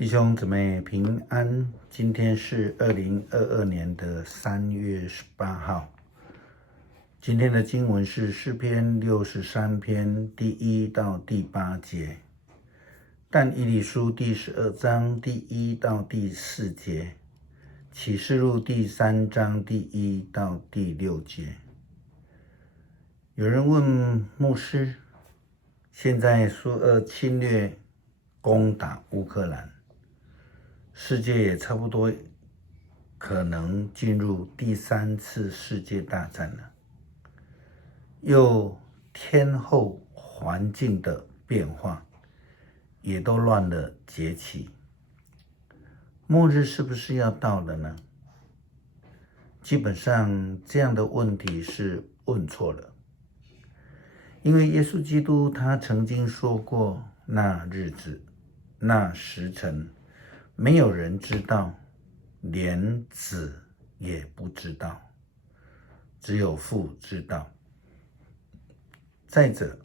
弟兄姊妹平安，今天是2022年的3月18号。今天的经文是诗篇63篇第1到第8节，但以理书第12章第1到第4节，启示录第3章第1到第6节。有人问牧师，现在苏俄侵略攻打乌克兰，世界也差不多可能进入第3次世界大战了，又天候环境的变化也都乱了节气，末日是不是要到了呢？基本上这样的问题是问错了，因为耶稣基督他曾经说过，那日子那时辰没有人知道，连子也不知道，只有父知道。再者，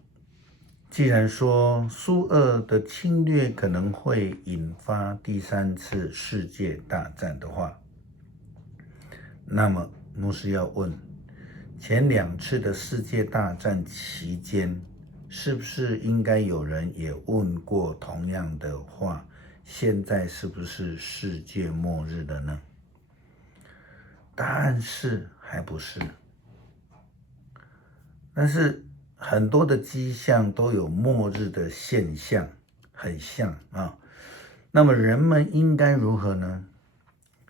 既然说苏俄的侵略可能会引发第3次世界大战的话，那么牧师要问，前2次的世界大战期间，是不是应该有人也问过同样的话，现在是不是世界末日了呢？答案是还不是，但是很多的迹象都有末日的现象，很像啊。那么人们应该如何呢？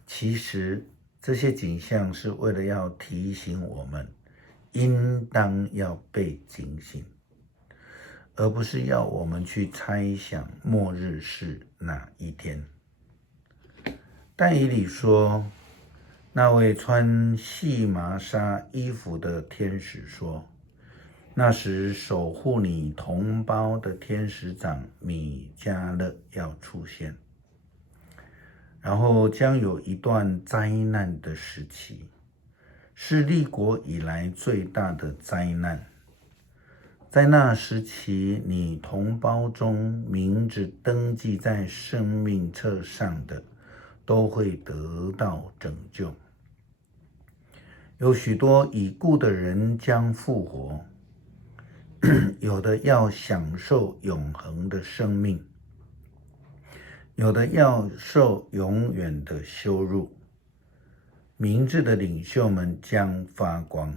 其实这些景象是为了要提醒我们，应当要被警醒，而不是要我们去猜想末日是哪一天。但以理说，那位穿细麻纱衣服的天使说，那时守护你同胞的天使长米迦勒要出现，然后将有一段灾难的时期，是立国以来最大的灾难。在那时期，你同胞中名字登记在生命册上的，都会得到拯救。有许多已故的人将复活，有的要享受永恒的生命，有的要受永远的羞辱。明智的领袖们将发光，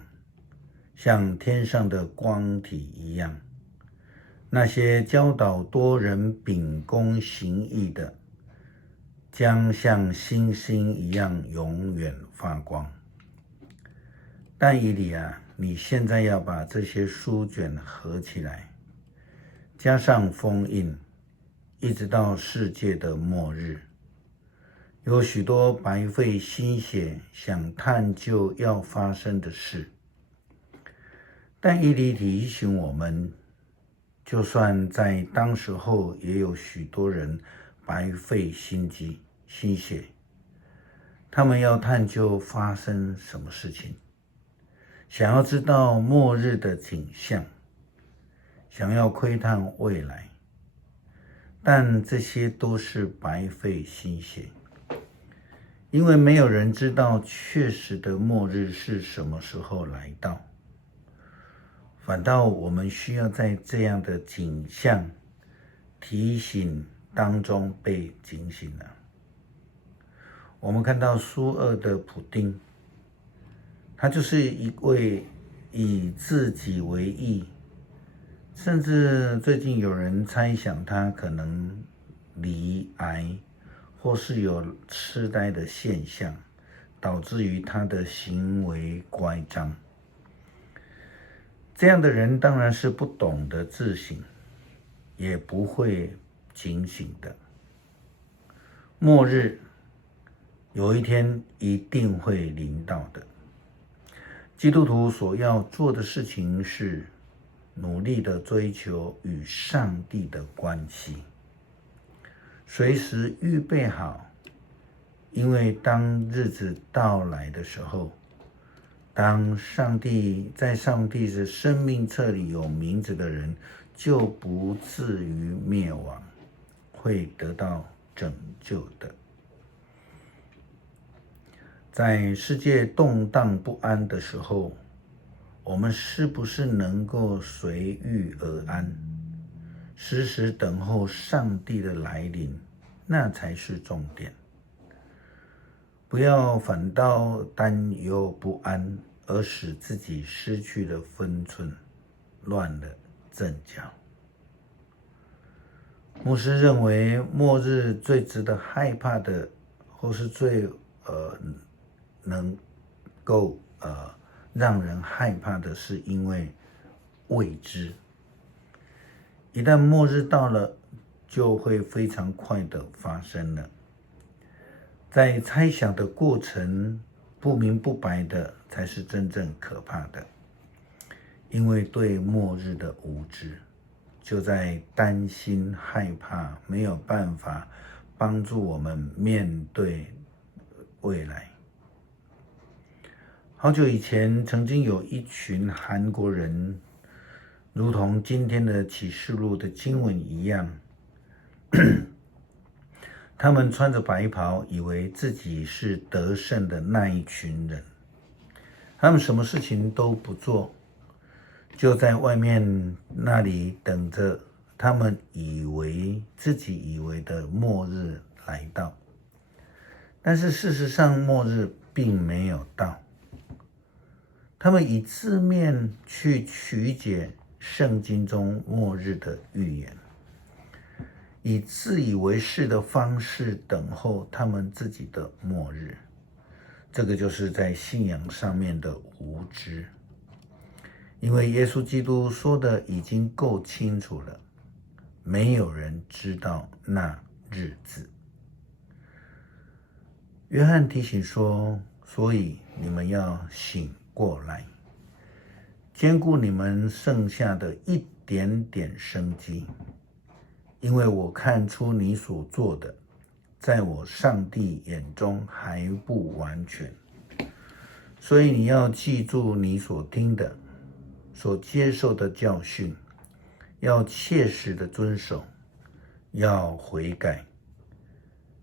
像天上的光体一样。那些教导多人秉公行义的，将像星星一样永远发光。但以理啊，你现在要把这些书卷合起来，加上封印，一直到世界的末日。有许多白费心血想探究要发生的事，但以理提醒我们，就算在当时候也有许多人白费心机心血，他们要探究发生什么事情，想要知道末日的景象，想要窥探未来，但这些都是白费心血，因为没有人知道确实的末日是什么时候来到。反倒我们需要在这样的景象提醒当中被警醒了。我们看到苏俄的普丁，他就是一位以自己为义，甚至最近有人猜想他可能罹癌或是有痴呆的现象，导致于他的行为乖张。这样的人当然是不懂得自省，也不会警醒的。末日有一天一定会临到的。基督徒所要做的事情是努力的追求与上帝的关系，随时预备好，因为当日子到来的时候，当在上帝的生命册里有名字的人，就不至于灭亡，会得到拯救的。在世界动荡不安的时候，我们是不是能够随遇而安，时时等候上帝的来临，那才是重点。不要反倒担忧不安，而使自己失去了分寸，乱了阵脚。牧师认为，末日最值得害怕的，或是最能够让人害怕的，是因为未知。一旦末日到了，就会非常快的发生了。在猜想的过程，不明不白的才是真正可怕的。因为对末日的无知，就在担心害怕，没有办法帮助我们面对未来。好久以前，曾经有一群韩国人，如同今天的启示录的经文一样，他们穿着白袍，以为自己是得胜的那一群人。他们什么事情都不做，就在外面那里等着他们自己以为的末日来到。但是事实上，末日并没有到。他们以字面去曲解圣经中末日的预言，以自以为是的方式等候他们自己的末日。这个就是在信仰上面的无知。因为耶稣基督说的已经够清楚了，没有人知道那日子。约翰提醒说，所以你们要醒过来，兼顾你们剩下的一点点生机，因为我看出你所做的，在我上帝眼中还不完全。所以你要记住你所听的，所接受的教训，要切实的遵守，要悔改。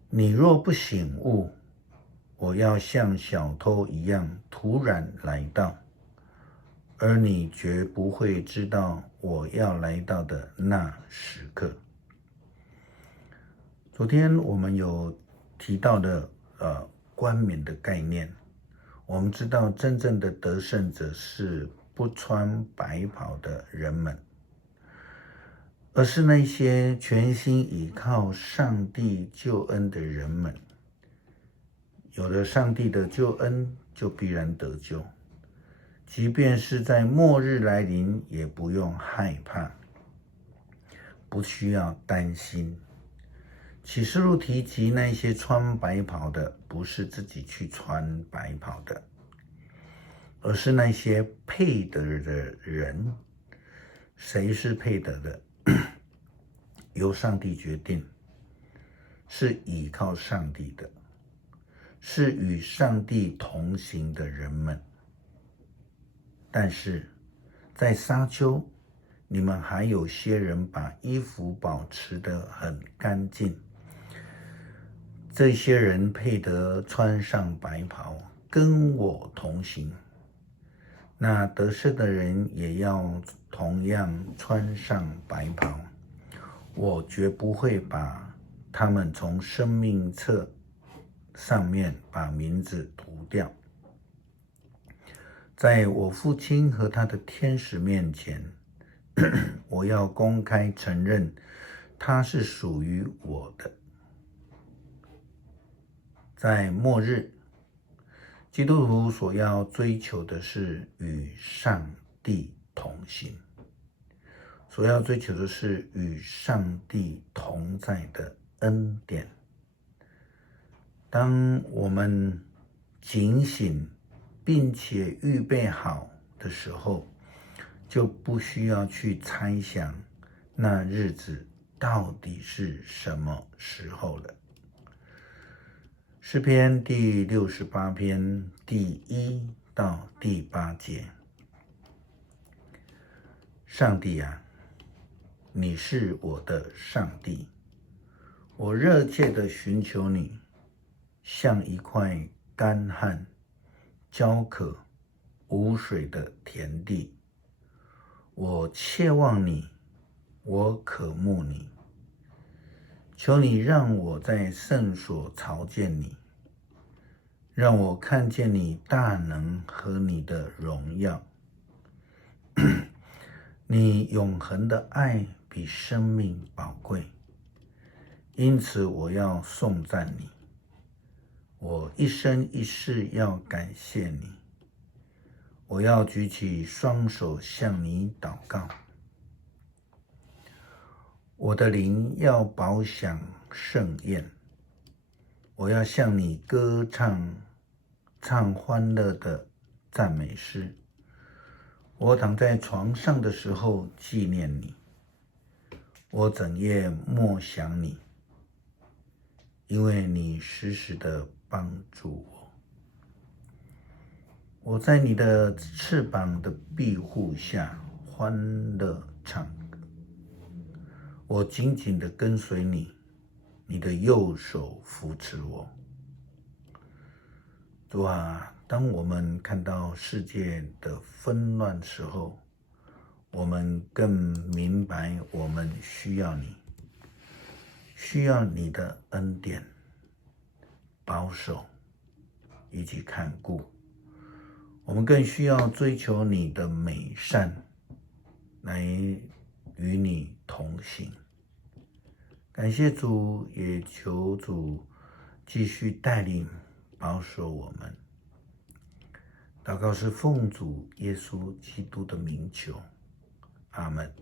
你若不醒悟，我要像小偷一样突然来到，而你绝不会知道我要来到的那时刻。昨天我们有提到的冠冕的概念，我们知道真正的得胜者是不穿白袍的人们，而是那些全心倚靠上帝救恩的人们。有了上帝的救恩，就必然得救，即便是在末日来临，也不用害怕，不需要担心。启示录提及那些穿白袍的，不是自己去穿白袍的，而是那些配得的人。谁是配得的？由上帝决定，是倚靠上帝的，是与上帝同行的人们。但是在沙丘，你们还有些人把衣服保持得很干净，这些人配得穿上白袍，跟我同行。那得胜的人也要同样穿上白袍，我绝不会把他们从生命册上面把名字涂掉。在我父亲和他的天使面前，我要公开承认他是属于我的。在末日，基督徒所要追求的是与上帝同行，所要追求的是与上帝同在的恩典。当我们警醒并且预备好的时候，就不需要去猜想那日子到底是什么时候了。诗篇第68篇第1到第8节。上帝啊，你是我的上帝，我热切地寻求你，像一块干旱、焦渴、无水的田地。我切望你，我渴慕你。求你让我在圣所朝见你，让我看见你大能和你的荣耀。你永恒的爱比生命宝贵，因此我要颂赞你。我一生一世要感谢你。我要举起双手向你祷告。我的灵要饱享盛宴，我要向你歌唱，唱欢乐的赞美诗。我躺在床上的时候纪念你，我整夜默想你，因为你时时的帮助我。我在你的翅膀的庇护下欢乐唱歌，我紧紧地跟随你，你的右手扶持我。主啊，当我们看到世界的纷乱时候，我们更明白我们需要你，需要你的恩典、保守以及看顾。我们更需要追求你的美善，来与你同行。感谢主，也求主继续带领保守我们。祷告是奉主耶稣基督的名求，阿们。